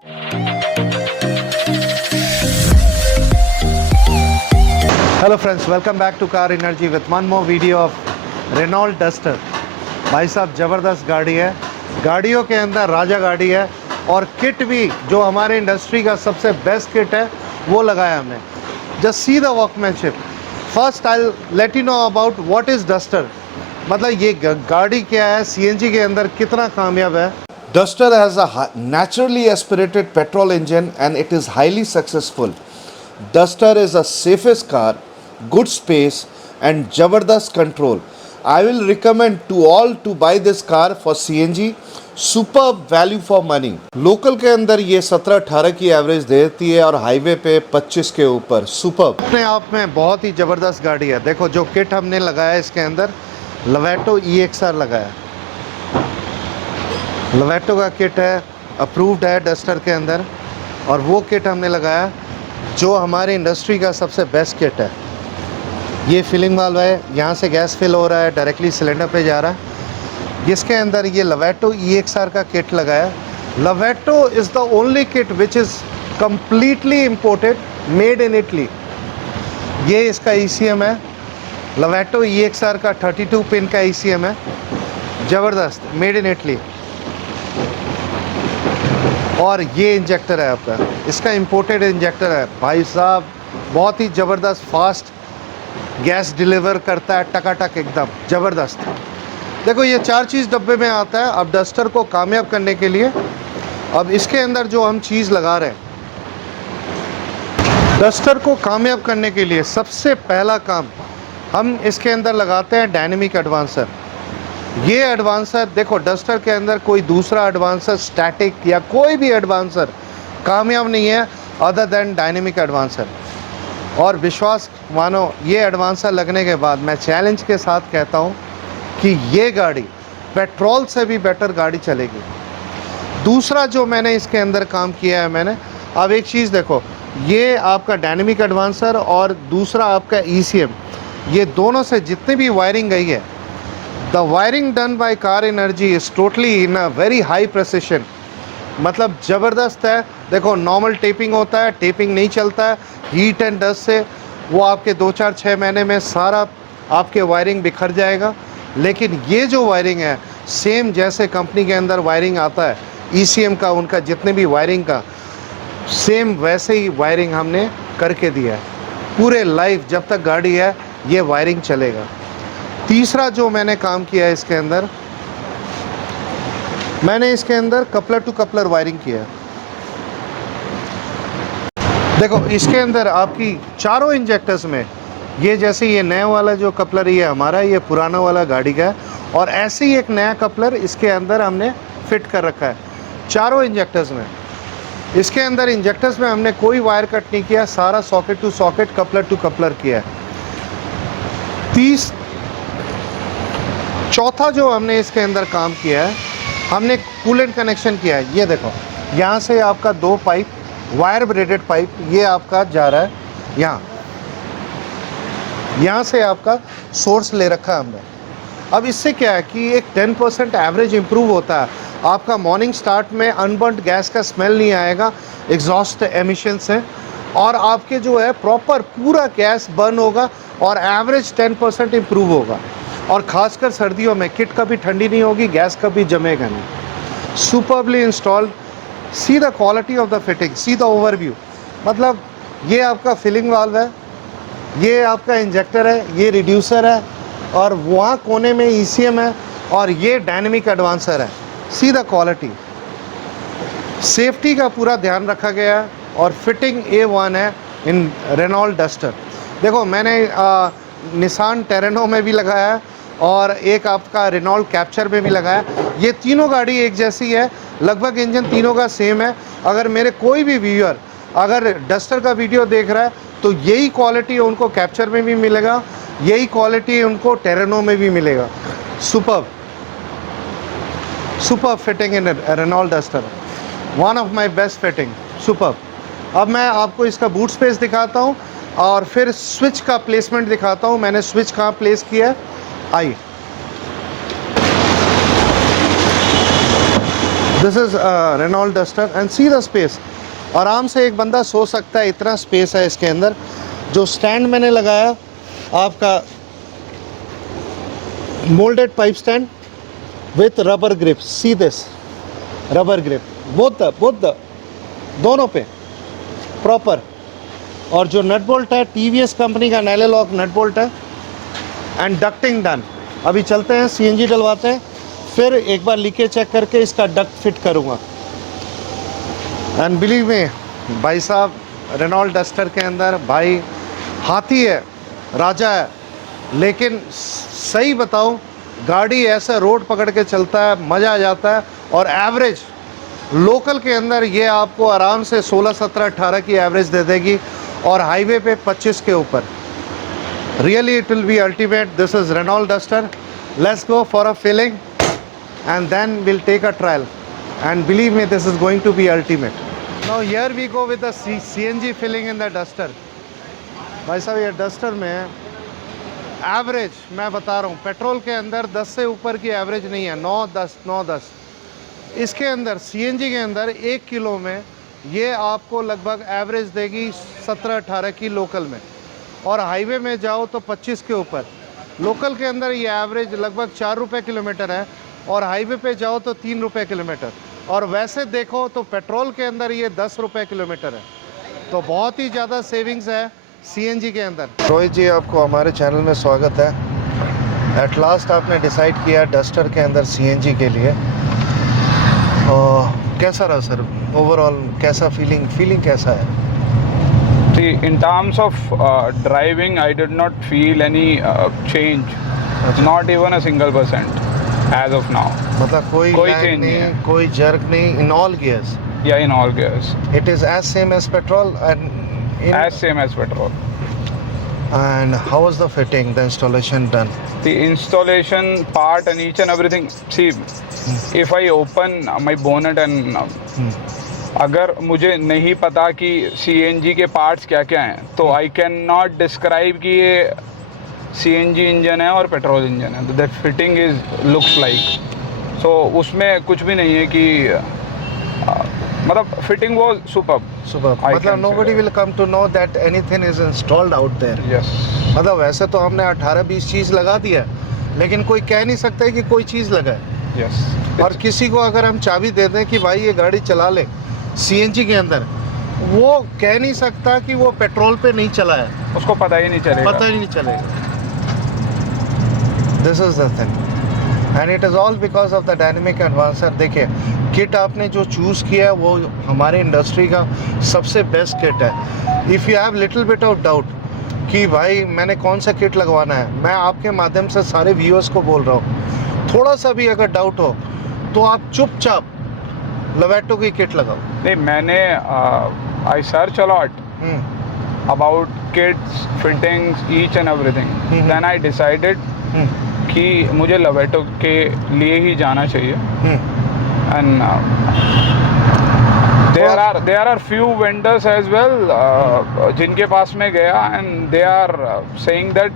Hello friends, welcome back to car energy with one more video of Renault Duster. भाई साहब ज़बरदस्त गाड़ी है, गाड़ियों के अंदर राजा गाड़ी है। और किट भी जो हमारे इंडस्ट्री का सबसे बेस्ट किट है वो लगाया हमने। Just see the workmanship. First I let you know about what is duster. मतलब ये गाड़ी क्या है, सीएनजी के अंदर कितना कामयाब है। Duster has a naturally aspirated petrol engine and it is highly successful. Duster is a safest car, good space and Jabardast control. I will recommend to all to buy this car for CNG. Superb value for money. Local के अंदर ये 17-18 की average देती है और highway पे 25 के ऊपर। सुपर्ब। अपने आप में बहुत ही ज़बरदस्त गाड़ी है। देखो जो किट हमने लगाया इसके अंदर लवेटो EXR लगाया। लवेटो का किट है, अप्रूव्ड है डस्टर के अंदर। और वो किट हमने लगाया जो हमारी इंडस्ट्री का सबसे बेस्ट किट है। ये फिलिंग वाल्व है, यहाँ से गैस फिल हो रहा है, डायरेक्टली सिलेंडर पे जा रहा है। जिसके अंदर ये लवेटो EXR का किट लगाया। Lovato is the only kit which is completely imported, made in Italy. ये इसका ECM है, लवेटो EXR का 32 पिन का ECM है, ज़बरदस्त, मेड इन इटली। और ये इंजेक्टर है आपका, इसका इंपोर्टेड इंजेक्टर है। भाई साहब बहुत ही ज़बरदस्त, फास्ट गैस डिलीवर करता है, टकाटक एकदम ज़बरदस्त। देखो ये 4 चीज़ डब्बे में आता है। अब डस्टर को कामयाब करने के लिए अब इसके अंदर जो हम चीज़ लगा रहे हैं, डस्टर को कामयाब करने के लिए सबसे पहला काम हम इसके अंदर लगाते हैं डायनेमिक एडवांसर। ये एडवांसर देखो, डस्टर के अंदर कोई दूसरा एडवांसर स्टैटिक या कोई भी एडवांसर कामयाब नहीं है अदर देन डायनेमिक एडवांसर। और विश्वास मानो, ये एडवांसर लगने के बाद मैं चैलेंज के साथ कहता हूँ कि ये गाड़ी पेट्रोल से भी बेटर गाड़ी चलेगी। दूसरा जो मैंने इसके अंदर काम किया है मैंने, अब एक चीज़ देखो, ये आपका डायनेमिक एडवांसर और दूसरा आपका ECM, ये दोनों से जितनी भी वायरिंग गई है, the wiring done by car energy is totally in a very high precision. मतलब ज़बरदस्त है। देखो नॉर्मल टेपिंग होता है, टेपिंग नहीं चलता है। हीट एंड डस्ट से वो आपके 2-4-6 महीने में सारा आपके वायरिंग बिखर जाएगा। लेकिन ये जो वायरिंग है सेम जैसे कंपनी के अंदर वायरिंग आता है ECM का, उनका जितने भी वायरिंग का सेम वैसे ही वायरिंग हमने करके दिया है। पूरे लाइफ जब तक गाड़ी है ये वायरिंग चलेगा। तीसरा जो मैंने काम किया है इसके अंदर, मैंने इसके अंदर कपलर टू कपलर वायरिंग किया है। देखो इसके अंदर आपकी चारों इंजेक्टर्स में ये जैसे ये नया वाला जो कपलर ये हमारा, ये पुराना वाला गाड़ी का है। और ऐसे ही एक नया कपलर इसके अंदर हमने फिट कर रखा है चारों इंजेक्टर्स में। इसके अंदर इंजेक्टर्स में हमने कोई वायर कट नहीं किया, सारा socket to socket, coupler to coupler किया है। चौथा जो हमने इसके अंदर काम किया है, हमने कूलेंट कनेक्शन किया है। ये देखो यहाँ से आपका 2 पाइप, वायर ब्रेडेड पाइप, ये आपका जा रहा है यहाँ से आपका सोर्स ले रखा है हमने। अब इससे क्या है कि एक 10% एवरेज इम्प्रूव होता है आपका। मॉर्निंग स्टार्ट में अनबर्न्ड गैस का स्मेल नहीं आएगा एग्जॉस्ट एमिशन से, और आपके जो है प्रॉपर पूरा गैस बर्न होगा और एवरेज 10% इम्प्रूव होगा। और ख़ासकर सर्दियों में किट कभी ठंडी नहीं होगी, गैस कभी जमेगा नहीं। Superbly installed. See the quality of the fitting, see the overview. मतलब ये आपका फिलिंग वाल्व है, ये आपका इंजेक्टर है, ये रिड्यूसर है, और वहाँ कोने में ECM है, और ये डायनेमिक एडवांसर है। See the quality. सेफ्टी का पूरा ध्यान रखा गया है और फिटिंग A1 है इन रेनॉल्ट डस्टर। देखो मैंने निसान टेरेनो में भी लगाया है और एक आपका रेनॉल्ट कैप्चर में भी लगाया। ये तीनों गाड़ी एक जैसी है, लगभग इंजन तीनों का सेम है। अगर मेरे कोई भी व्यूअर अगर डस्टर का वीडियो देख रहा है तो यही क्वालिटी उनको कैप्चर में भी मिलेगा, यही क्वालिटी उनको टेरेनो में भी मिलेगा। Superb fitting in Renault Duster, one of my best fitting, superb. अब मैं आपको इसका बूट स्पेस दिखाता हूँ और फिर स्विच का प्लेसमेंट दिखाता हूँ। मैंने स्विच कहाँ प्लेस किया है, आइए। This is Renault Duster and see the space. आराम से एक बंदा सो सकता है, इतना स्पेस है इसके अंदर। जो स्टैंड मैंने लगाया आपका moulded pipe stand with rubber grip, see this rubber grip, both the दोनों पे प्रॉपर। और जो नट बोल्ट है टीवीएस कंपनी का नेलेलॉक नट बोल्ट है एंड डक्टिंग डन। अभी चलते हैं सीएनजी डलवाते हैं, फिर एक बार लीकेज चेक करके इसका डक्ट फिट करूँगा। एंड बिलीव में भाई साहब, रेनॉल्ट डस्टर के अंदर भाई हाथी है, राजा है। लेकिन सही बताऊं, गाड़ी ऐसा रोड पकड़ के चलता है, मज़ा आ जाता है। और एवरेज लोकल के अंदर ये आपको आराम से 16, 17, 18 की एवरेज दे देगी, और हाईवे पे 25 के ऊपर। Really it will be ultimate. This is Renault Duster. Let's go for a filling and then we'll take a trial, and believe me, this is going to be ultimate. Now here we go with the CNG filling in the duster. भाई साहब, ये duster में average मैं बता रहा हूँ, petrol के अंदर 10 से ऊपर की एवरेज नहीं है, 9, 10, 9, 10। इसके अंदर सीएनजी के अंदर 1 किलो में ये आपको लगभग एवरेज देगी 17, 18 की लोकल में, और हाईवे में जाओ तो 25 के ऊपर। लोकल के अंदर ये एवरेज लगभग 4 रुपये किलोमीटर है, और हाईवे पे जाओ तो 3 रुपये किलोमीटर। और वैसे देखो तो पेट्रोल के अंदर ये 10 रुपये किलोमीटर है, तो बहुत ही ज़्यादा सेविंग्स है सीएनजी के अंदर। रोहित जी, आपको हमारे चैनल में स्वागत है। एट लास्ट आपने डिसाइड किया डस्टर के अंदर सीएनजी के लिए। कैसा रहा सर ओवरऑल, कैसा फीलिंग कैसा है? See, in terms of driving, I did not feel any change, not even a single %, as of now. मतलब कोई lag change नहीं है, कोई जर्क नहीं, in all gears? Yeah, in all gears. It is as same as petrol and As same as petrol. And how was the fitting, the installation done? The installation part and each and everything. See, if I open my bonnet and अगर मुझे नहीं पता कि CNG के parts क्या क्या हैं, तो आई कैन नॉट डिस्क्राइब कि ये CNG इंजन है और पेट्रोल इंजन है। That fitting is looks like, so उसमें कुछ भी नहीं है कि मतलब फिटिंग वाज सुपर्ब। मतलब nobody will come to know that anything is installed out there. Yes, मतलब वैसे तो हमने 18-20 चीज़ लगा दिया, लेकिन कोई कह नहीं सकता है कि कोई चीज़ लगा है। यस। और किसी को अगर हम चाबी दे दें कि भाई ये गाड़ी चला ले सीएनजी के अंदर, वो कह नहीं सकता कि वो पेट्रोल पे नहीं चला है, उसको पता ही नहीं चलेगा। पता ही नहीं चलेगा। This is the thing and it is all because of the dynamic advancer. देखिए, किट आपने जो चूज़ किया है वो हमारे इंडस्ट्री का सबसे बेस्ट किट है। If you have little bit of doubt कि भाई मैंने कौन सा किट लगवाना है, मैं आपके माध्यम से सारे व्यूअर्स को बोल रहा हूँ, थोड़ा सा भी अगर डाउट हो तो आप चुपचाप लवेटो की किट लगाओ। नहीं, मैंने I search a lot about kits, fittings, each and everything. Then I decided कि मुझे लवेटो के लिए ही जाना चाहिए। And there are few vendors as well जिनके पास में गया, and they are saying that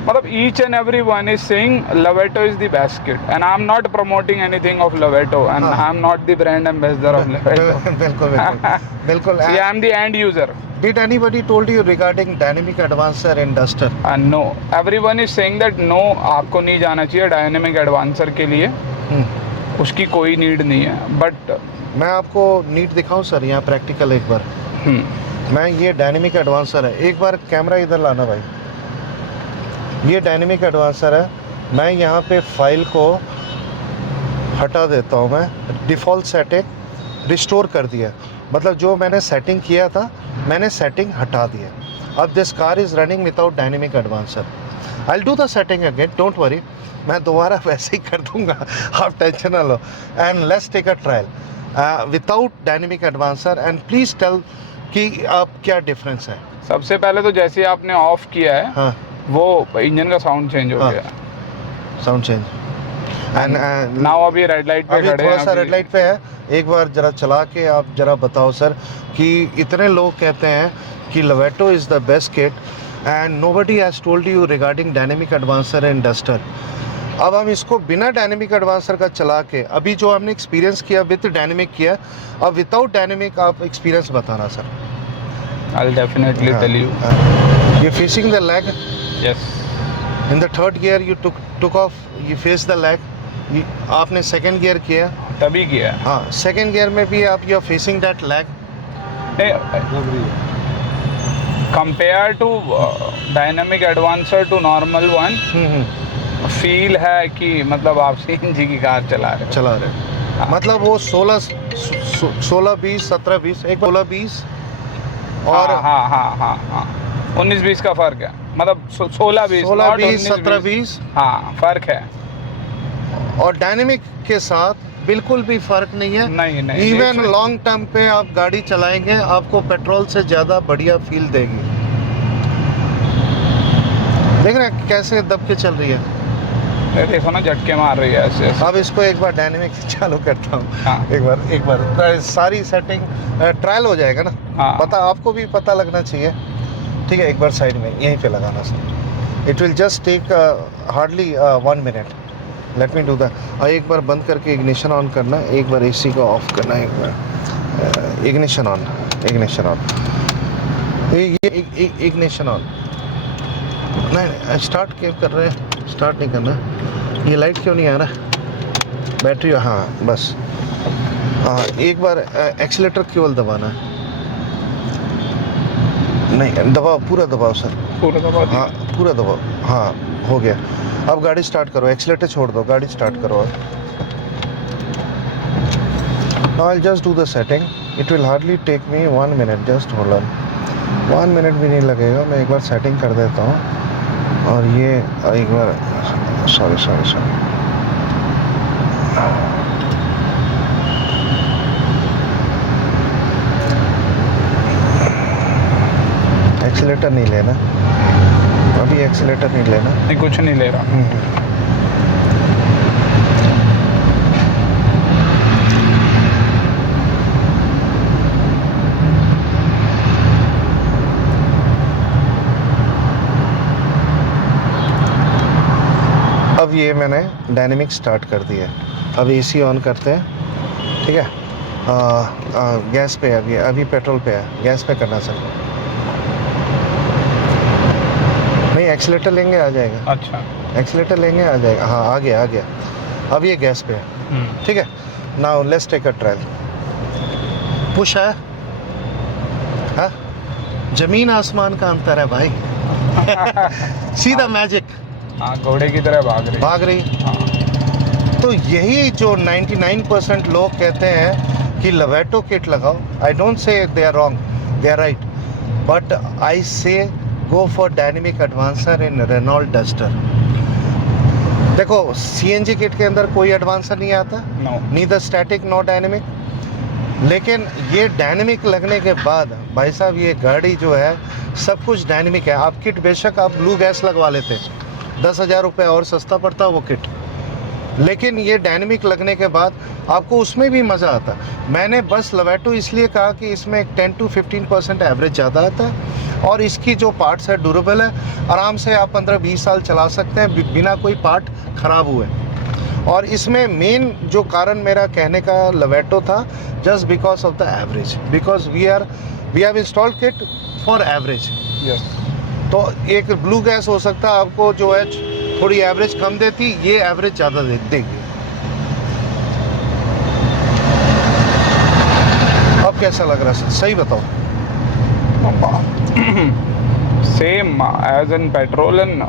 मतलब each and everyone is saying Loveto is the best kit, and I'm not promoting anything of Loveto, and I'm not the brand ambassador of Loveto. बिल्कुल। See, I'm the end user. Did anybody told you regarding dynamic advancer in Duster? And no, everyone is saying that no, आपको नहीं जाना चाहिए dynamic advancer के लिए, उसकी कोई need नहीं है। बट मैं आपको नीड दिखाऊं सर, यहाँ प्रैक्टिकल एक बार। मैं ये डायनेमिक एडवांसर है, एक बार कैमरा इधर लाना भाई। ये डायनेमिक एडवांसर है। मैं यहाँ पे फाइल को हटा देता हूँ, मैं डिफ़ॉल्ट सेटिंग रिस्टोर कर दिया, मतलब जो मैंने सेटिंग किया था मैंने सेटिंग हटा दिया। अब this car is running without dynamic advancer. I will do the setting again, don't worry, मैं दोबारा वैसे ही कर दूँगा, आप टेंशन ना लो। And let's take a trial without dynamic advancer, and please tell कि आप क्या डिफरेंस है। सबसे पहले तो जैसे आपने ऑफ किया है, हाँ, वो इंजन का साउंड चेंज हो गया, साउंड चेंज। एंड नाउ अभी रेड लाइट पे अभी खड़े थोड़ा हैं। सा रेड लाइट पे है, एक बार जरा चला के आप जरा बताओ सर कि इतने लोग कहते हैं कि Loveto is the best kit and nobody has told you regarding dynamic advancer in duster. अब हम इसको बिना डायनेमिक एडवांसर का चला के, अभी जो हमने एक्सपीरियंस किया विद डायनेमिक किया, अब विदाउट डायनेमिक आप एक्सपीरियंस बताना sir. I'll definitely tell you. ये facing the lag, Yes. In the third gear you took off, you face the lag, आपने सेकंड गियर किया, तभी किया। हाँ सेकंड गियर में भी आप you are facing that lag. Compare to dynamic advancer to normal one, feel है कि मतलब आप सीएनजी की कार चला रहे हो। मतलब वो 16-20 17-20 एक 16-20 और हाँ 19-20 का फर्क है, मतलब 16-20 17-20 हाँ फर्क है। और डायनेमिक के साथ बिल्कुल भी फर्क नहीं है। नहीं इवन लॉन्ग टर्म पे आप गाड़ी चलाएंगे आपको पेट्रोल से ज़्यादा बढ़िया फील देगी। देख रहे हैं कैसे दब के चल रही है, देखो ना झटके मार रही है ऐसे। अब इसको एक बार डायनेमिक चालू करता हूँ। हाँ। एक बार सारी सेटिंग ट्रायल हो जाएगा ना। हाँ। पता आपको भी पता लगना चाहिए, ठीक है। एक बार साइड में यहीं पे लगाना sir, it will just take hardly 1 minute. Let me do that. और एक बार बंद करके इग्निशन ऑन करना, एक बार एसी को ऑफ करना, एक बार इग्निशन ऑन इग्निशन ऑन। नहीं स्टार्ट क्यों कर रहे हैं, स्टार्ट नहीं करना। ये लाइट क्यों नहीं आ रहा, बैटरी, हाँ बस। एक बार एक्सीलेटर केवल दबाना है, नहीं दबाओ, पूरा दबाओ सर, पूरा दबा दिया। हाँ पूरा दबाओ, हाँ हो गया। अब गाड़ी स्टार्ट करो, एक्सीलेटर छोड़ दो, गाड़ी स्टार्ट करो। Now I'll just do the setting. It will hardly take me 1 minute. Just hold on. 1 minute भी नहीं लगेगा। मैं एक बार सेटिंग कर देता हूँ। और ये एक बार सॉरी एक्सीलेटर नहीं लेना अभी, एक्सीलेटर नहीं लेना। नहीं कुछ नहीं ले रहा। अब ये मैंने डायनेमिक स्टार्ट कर दिया। अब एसी ऑन करते हैं, ठीक है। गैस पे अभी पेट्रोल पे है, गैस पे करना सर। नहीं एक्सीलेटर लेंगे आ जाएगा। अच्छा एक्सीलेटर लेंगे आ जाएगा, हाँ आ गया। अब ये गैस पे है, ठीक है। Now let's take a trial. Push है, हाँ? जमीन आसमान का अंतर है भाई। सीधा मैजिक, हाँ घोड़े की तरह भाग रही। हाँ। तो यही जो 99% लोग कहते हैं कि लवेटो किट लगाओ, I don't say they are wrong, they are right, but I say go for dynamic advancer in Renault Duster. देखो सीएनजी किट के अंदर कोई एडवांसर नहीं आता, नीदर स्टैटिक नो डायनेमिक। लेकिन ये डायनेमिक लगने के बाद भाई साहब ये गाड़ी जो है सब कुछ डायनेमिक है। आप किट बेशक आप ब्लू गैस लगवा लेते, 10,000 रुपये और सस्ता पड़ता वो किट, लेकिन ये डायनेमिक लगने के बाद आपको उसमें भी मज़ा आता। मैंने बस लवेटो इसलिए कहा कि इसमें 10 to 15% एवरेज ज़्यादा आता है और इसकी जो पार्ट्स है ड्यूरेबल है, आराम से आप 15-20 साल चला सकते हैं बिना कोई पार्ट ख़राब हुए। और इसमें मेन जो कारण मेरा कहने का लवेटो था, just because of the average, because we have installed kit for average. तो एक ब्लू गैस हो सकता है आपको जो है थोड़ी एवरेज कम देती, ये एवरेज ज़्यादा देगी। अब कैसा लग रहा है सही बताओ। Same as in petrol, and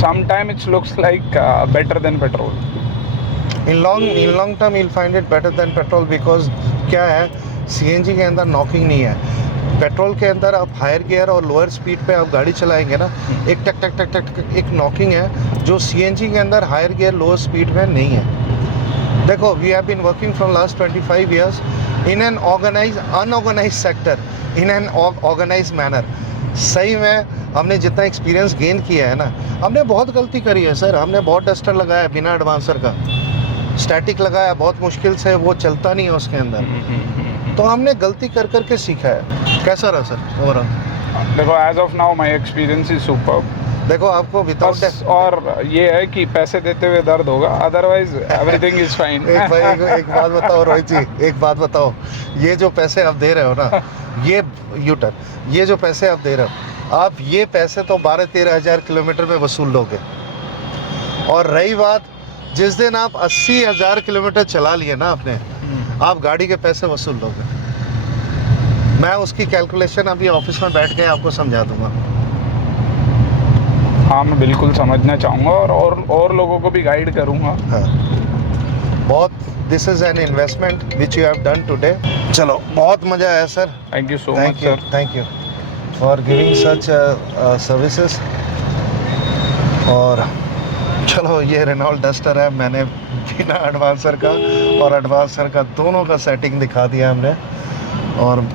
sometimes it looks like better than petrol. In long term you'll find it better than petrol, because क्या है सीएनजी के अंदर नॉकिंग नहीं है। पेट्रोल के अंदर आप हायर गियर और लोअर स्पीड पे आप गाड़ी चलाएंगे ना, एक टक टक टक टक एक नॉकिंग है जो सीएनजी के अंदर हायर गियर लोअर स्पीड में नहीं है। देखो we have been working from last 25 years in an unorganise sector, in an organise manner. सही में हमने जितना एक्सपीरियंस गेन किया है ना, हमने बहुत गलती करी है सर। हमने बहुत डस्टर लगाया बिना एडवांसर का, स्टैटिक लगाया, बहुत मुश्किल से, वो चलता नहीं है उसके अंदर। तो हमने गलती कर करके सीखा है। कैसा रहा सर ओवरऑल? देखो as of now my experience is superb. देखो आपको विदाउट बस और ये है कि पैसे देते हुए दर्द होगा, अदरवाइज एवरीथिंग इज फाइन। एक भाई एक बात बताओ रोहित जी, एक बात बताओ, ये जो पैसे आप दे रहे हो ना, ये यूटर्न, ये जो पैसे आप दे रहे हो, आप ये पैसे तो 12-13 हज़ार किलोमीटर में वसूल लोगे। और रही बात, जिस दिन आप 80,000 किलोमीटर चला लिए ना आपने, आप गाड़ी के पैसे वसूल लोगे। मैं उसकी कैलकुलेशन अभी ऑफिस में बैठ के आपको समझा दूंगा। हाँ, मैं बिल्कुल समझना चाहूँगा और लोगों को भी गाइड करूँगा। हाँ, बहुत, this is an investment which you have done today. चलो, बहुत मज़ा आया sir. Thank you so much sir. Thank you for giving such services. और चलो, ये रेनॉल्ट डस्टर है, मैंने बिना एडवांसर का और एडवांसर का दोनों का सेटिंग दिखा दिया हमने, और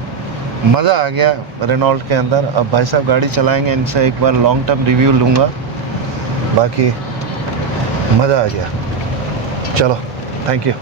मज़ा आ गया रेनॉल्ट के अंदर। अब भाई साहब गाड़ी चलाएंगे, इनसे एक बार लॉन्ग टर्म रिव्यू लूँगा, बाकी मज़ा आ गया। चलो, थैंक यू।